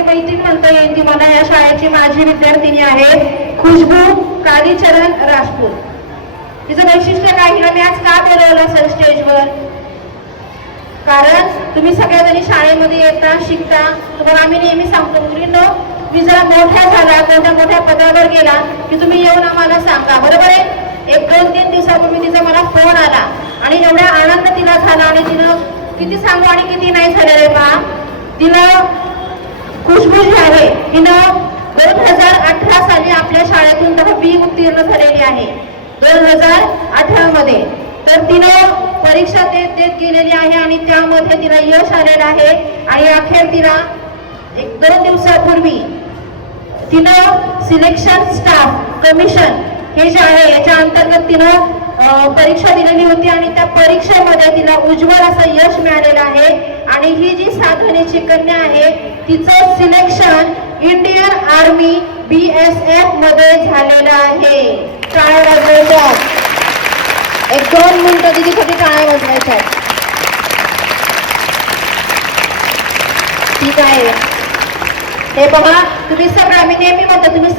सगळ्यांनी मैत्रीण म्हणता येईल ती मला या शाळेची माझी विद्यार्थिनी आहे खुशबू कालीचरण राजपूत. तिचं वैशिष्ट्य काय, हिला मी आज का बोलवलं असेल स्टेजवर, कारण तुम्ही सगळ्याजणी शाळेमध्ये येता शिकता. तुम्हाला आम्ही नेहमी सांगतो मुलींनो, मी जरा मोठ्या झाला कोणत्या मोठ्या पदावर गेला की तुम्ही येऊन आम्हाला सांगा, बरोबर आहे. 1-2-3 दिवसापूर्वी तिचा मला फोन आला आणि एवढा आनंद तिला झाला आणि तिनं किती सांगू आणि किती नाही झालेलं आहे पहा. तिला खुशबू जी आहे तिनं 2018 साली आपल्या शाळेतून 10वी उत्तीर्ण झालेली आहे 2018 मध्ये. तर तिनं परीक्षा देत गेलेली आहे आणि त्यामध्ये तिला यश आलेलं आहे. आणि अखेर तिला 1-2 दिवसापूर्वी तिनं सिलेक्शन स्टाफ कमिशन हे जे आहे याच्या अंतर्गत तिनं परीक्षा दिलेली होती आणि त्या परीक्षेमध्ये तिला उज्ज्वल असं यश मिळालेलं आहे. आणि ही जी साधनेची कन्या आहे तिचं सिलेक्शन इंडियन आर्मी BSF मध्ये झालेलं आहे. टाळ्या वाजवायच्या, 1-2 मिनिटं तिच्यासाठी टाळ्या वाजवायच्या. ठीक आहे, हे बघा तुम्ही सगळं, मी नेहमी म्हणतो तुम्ही